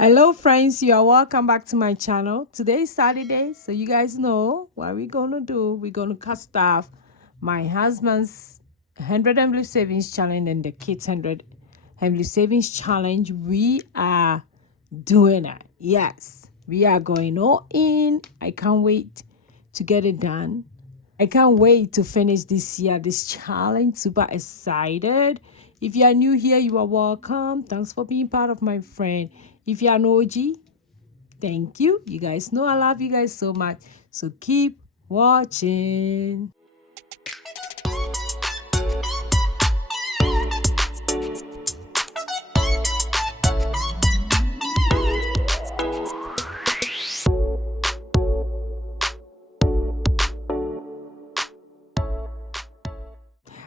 Hello friends, you are welcome back to my channel. Today is Saturday, so you guys know what we're gonna do. We're gonna cast off my husband's 100 envelope savings challenge and the kids 100 envelope savings challenge. We are doing it. Yes, we are going all in. I can't wait to get it done. I can't wait to finish this challenge. Super excited. If you are new here, you are welcome. Thanks for being part of my friend. If you are an OG, thank you. You guys know I love you guys so much. So keep watching.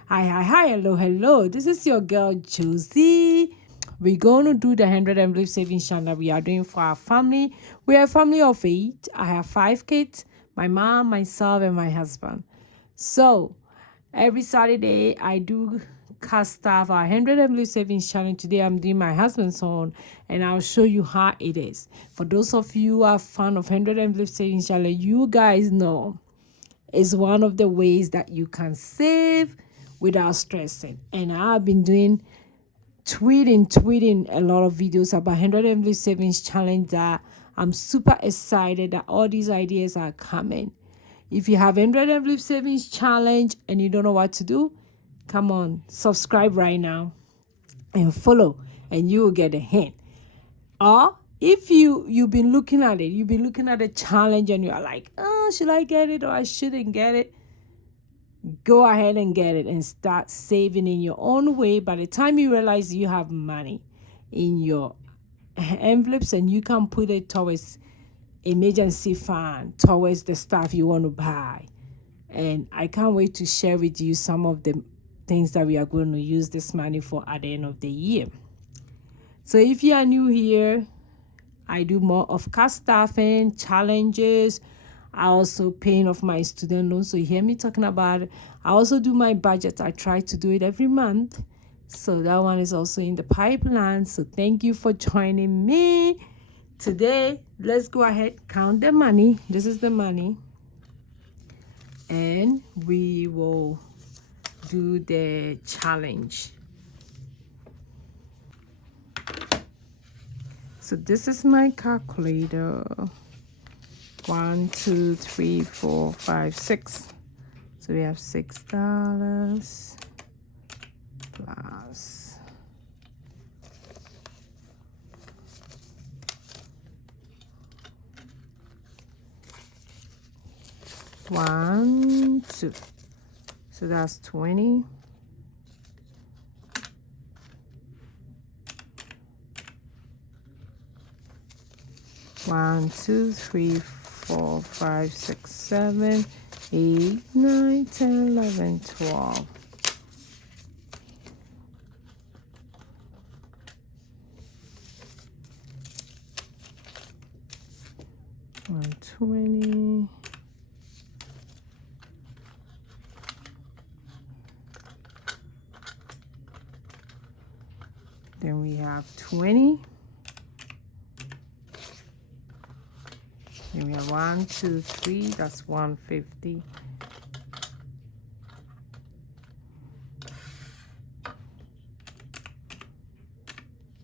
Hi, hello. This is your girl Josy. We're going to do the 100 envelope savings challenge we are doing for our family. We are a family of 8. I have 5 kids, my mom, myself, and my husband. So every Saturday I do cast off our 100 envelope savings challenge. Today I'm doing my husband's own, and I'll show you how it is. For those of you who are fan of 100 envelope savings challenge, you guys know it's one of the ways that you can save without stressing. And I've been doing tweeting a lot of videos about 100 envelope savings challenge that I'm super excited that all these ideas are coming. If you have 100 envelope savings challenge and you don't know what to do, come on, subscribe right now and follow, and you will get a hint. Or if you've been looking at the challenge and you are like, oh, should I get it or I shouldn't get it? Go ahead and get it and start saving in your own way. By the time you realize you have money in your envelopes, and you can put it towards emergency fund, towards the stuff you want to buy. And I can't wait to share with you some of the things that we are going to use this money for at the end of the year. So if you are new here, I do more of cast staffing, challenges. I also paying off my student loan. So you hear me talking about it. I also do my budget. I try to do it every month. So that one is also in the pipeline. So thank you for joining me. Today, let's go ahead, count the money. This is the money. And we will do the challenge. So this is my calculator. 1, 2, 3, 4, 5, 6. So we have $6 plus one, 2. So that's 20. One, 2, 3, 4, 5, 6, 7, 8, 9, 10, 11, 12. $120. Then we have 20. Then we have 1, 2, 3. That's 150.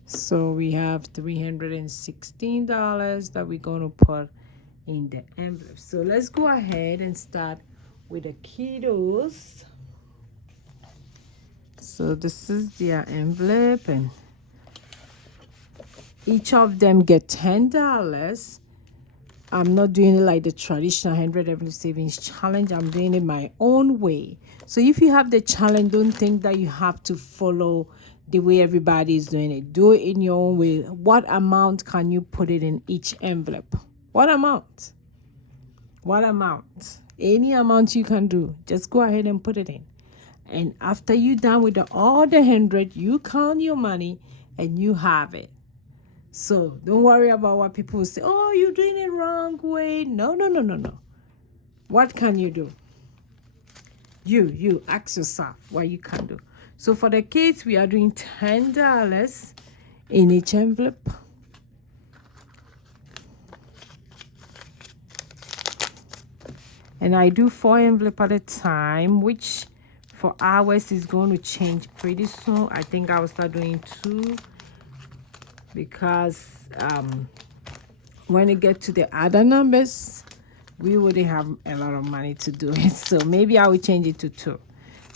So we have $316 that we're going to put in the envelope. So let's go ahead and start with the kiddos. So this is their envelope, and each of them get $10. I'm not doing it like the traditional 100 envelope savings challenge. I'm doing it my own way. So if you have the challenge, don't think that you have to follow the way everybody is doing it. Do it in your own way. What amount can you put it in each envelope? What amount? What amount? Any amount you can do. Just go ahead and put it in. And after you're done with all the 100, you count your money and you have it. So don't worry about what people say. Oh, you're doing it wrong way. No. What can you do? You ask yourself what you can do. So for the kids, we are doing $10 in each envelope. And I do 4 envelopes at a time, which for hours is going to change pretty soon. I think I will start doing 2 because when it get to the other numbers, we wouldn't have a lot of money to do it. So maybe I will change it to 2.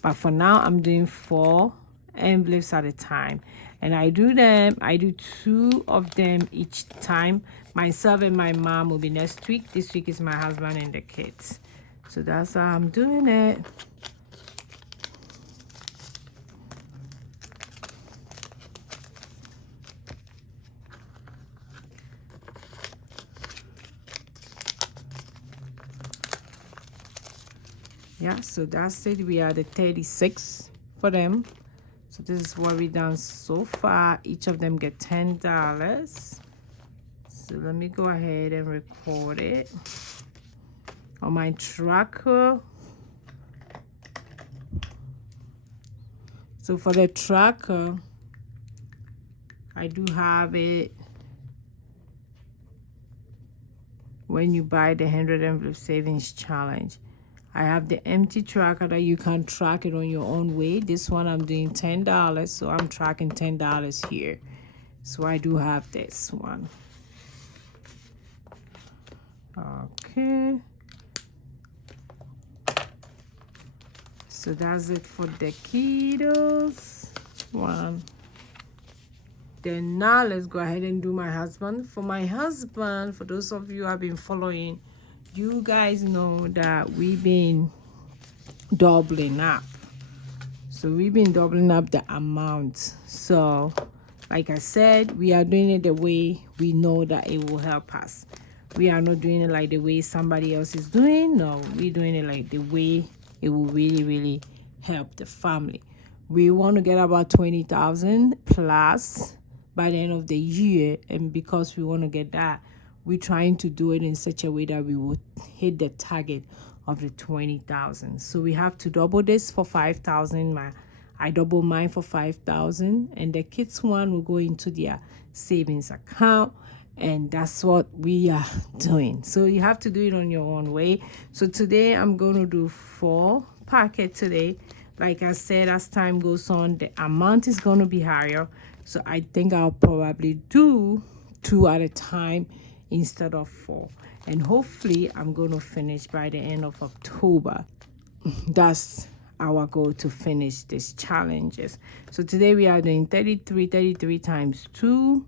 But for now, I'm doing 4 envelopes at a time. And I do 2 of them each time. Myself and my mom will be next week. This week is my husband and the kids. So that's how I'm doing it. Yeah, so that's it. We are the 36 for them. So this is what we done so far. Each of them get $10. So let me go ahead and record it on my tracker. So for the tracker, I do have it when you buy the 100 envelope savings challenge. I have the empty tracker that you can track it on your own way. This one I'm doing $10, so I'm tracking $10 here. So I do have this one. Okay. So that's it for the kiddos. One. Then now let's go ahead and do my husband. For my husband, for those of you who have been following, you guys know that we've been doubling up. So we've been doubling up the amount. So like I said, we are doing it the way we know that it will help us. We are not doing it like the way somebody else is doing. No, we're doing it like the way it will really help the family. We want to get about 20,000 plus by the end of the year, and because we want to get that, we're trying to do it in such a way that we will hit the target of the 20,000. So we have to double this for 5,000. I double mine for 5,000, and the kids one will go into their savings account, and that's what we are doing. So you have to do it on your own way. So today I'm going to do 4 packets today. Like I said, as time goes on, the amount is going to be higher. So I think I'll probably do 2 at a time instead of 4. And hopefully I'm going to finish by the end of October. That's our goal, to finish these challenges. So today we are doing 33 times 2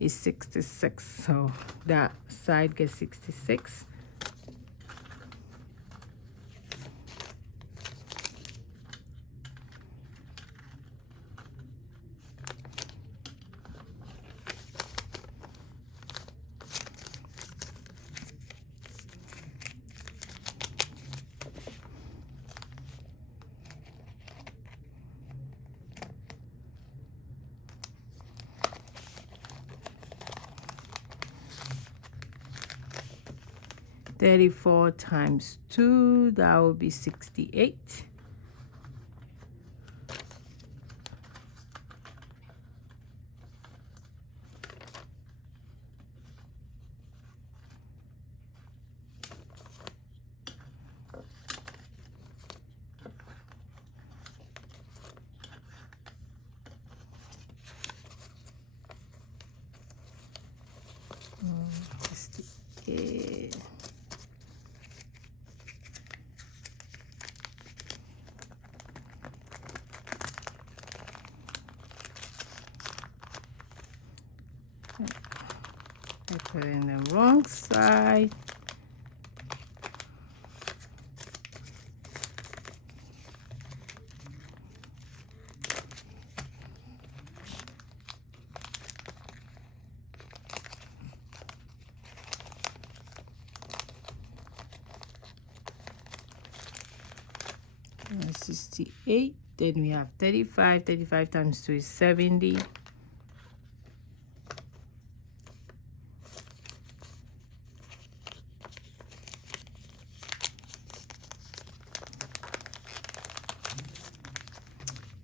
is 66. So that side gets 66. $34 times 2, that will be 68. I put it in the wrong side. And 68. Then we have 35. 35 times 2 is 70.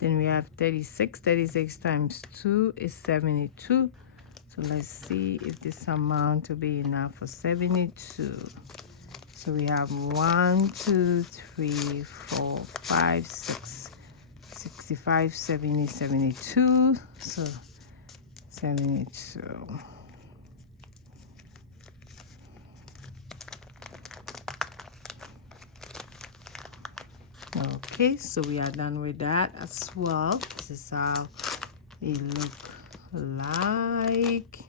Then we have 36. 36 times 2 is 72. So let's see if this amount will be enough for 72. So we have 1, 2, 3, 4, 5, 6, 65, 70, 72. So 72. Okay, so we are done with that as well. This is how they look like.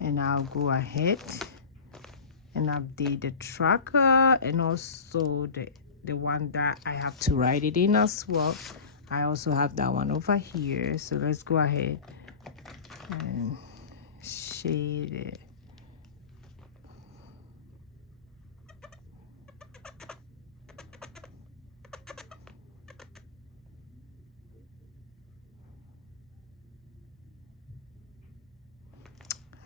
And I'll go ahead and update the tracker and also the one that I have to write it in as well. I also have that one over here. So let's go ahead and shade it.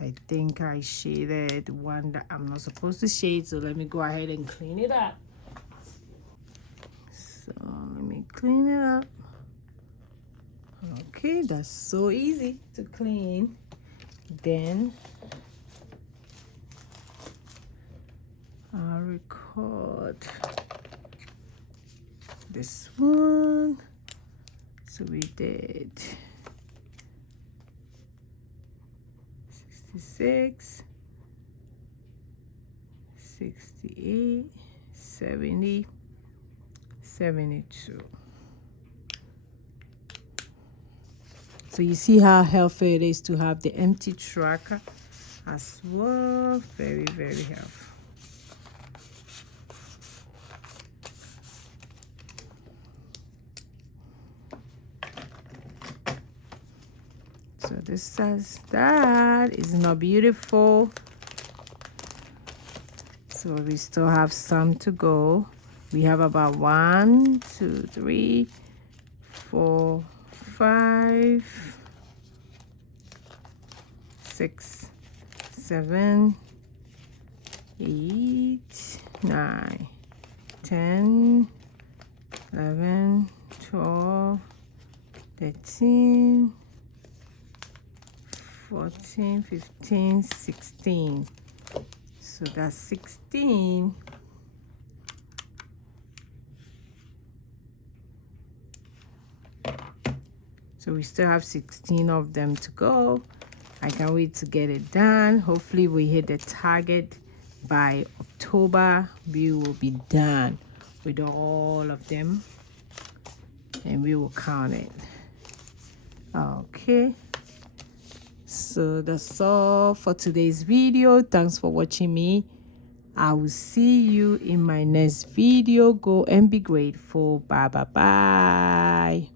I think I shaded one that I'm not supposed to shade, so let me go ahead and clean it up. So let me clean it up. Okay, that's so easy to clean. Then I'll record this one. So we did 66, 68, 70, 72. So you see how helpful it is to have the empty tracker as well. Very, very helpful. So this says that is not beautiful. So we still have some to go. We have about 1, 2, 3, 4, 5, 6, 7, 8, 9, 10, 11, 12, 13, 14, 15, 16. So that's 16. So we still have 16 of them to go. I can't wait to get it done. Hopefully we hit the target by October. We will be done with all of them and we will count it. Okay. So that's all for today's video. Thanks for watching me. I will see you in my next video. Go and be grateful. Bye bye bye.